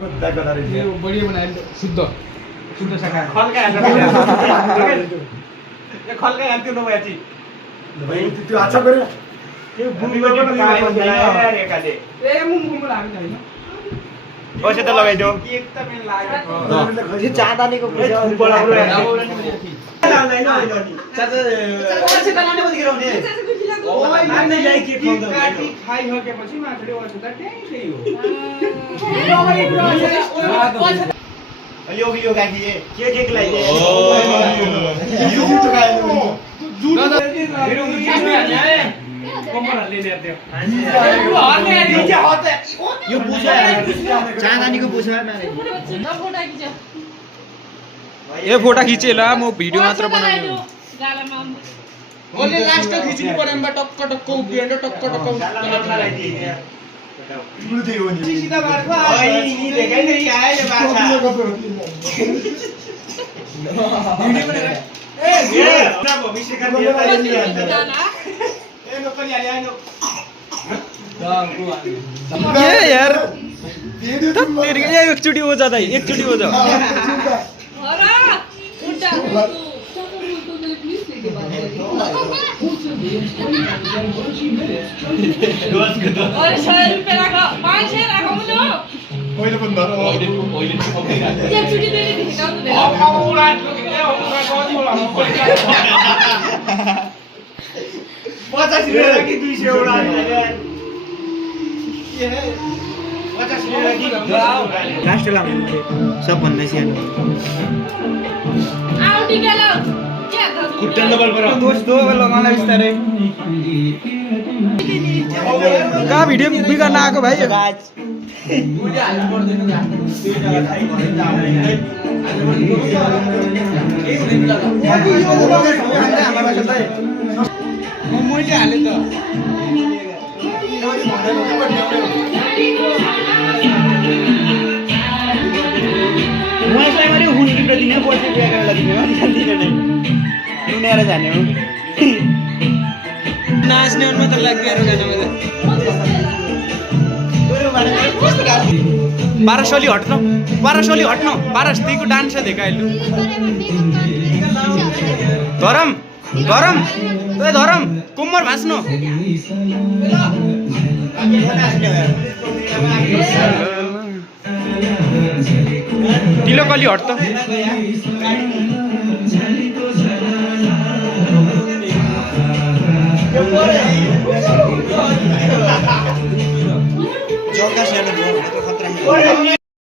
बढ़िया बनाए शुद्ध शुद्ध शाकाहारी खल का ये खल का यार क्यों भएछ भाइ त्यो अच्छा गरे यो भूमिबाट काय यार एकाले ए मुम लाग्छ हैन पैसा त लगाइदियो एक त मेन लाग्यो त्यो चाँदानीको पूजा चाचा पैसा बनाउने पनि गिराउने नानी ल्याइ के खाउँदा काटी खाइ सकेपछि माछडी वर्ष त त्यही हो यो गाकी के ल्याइदे यो टकायो यो पूजा चाँदानीको पूजा ए फोटो खिचेला म भिडियो मात्र बनाउँछु ओले लास्ट खिच्नु पर्यो नि टक्क टक्क उभिएर टक्क टक्क सीधा मार्को आई नि देखाइ नै आए यो माछा भिडियो बनाएर ए ना भविष्य का दिया था ए लोग पनि आले आयो ए यार तेरी ये एकचोटी हो जाता है एकचोटी हो जाओ पहिलो पनि धर ₹50 कि 200 लास्ट लाउने सबभन्दा सानो खुट्टा डबल पर दोस्त दो लगाना बिस्तारै का भिडियो बिगार्न आएको भाइ मैले हाले त उहाँलाई गरे हुन टिप्रो दिने पैसा बिहा गरेर दिने हो दिने नै नुनेर जाने हो नाच्ने अनुमा त लाग्यो पारसोली हट्नु पारसतीको डान्स देखाइलु धरम कुम्मर भाँच्नु ढिलो कली हट्छ चौका सानो खतरा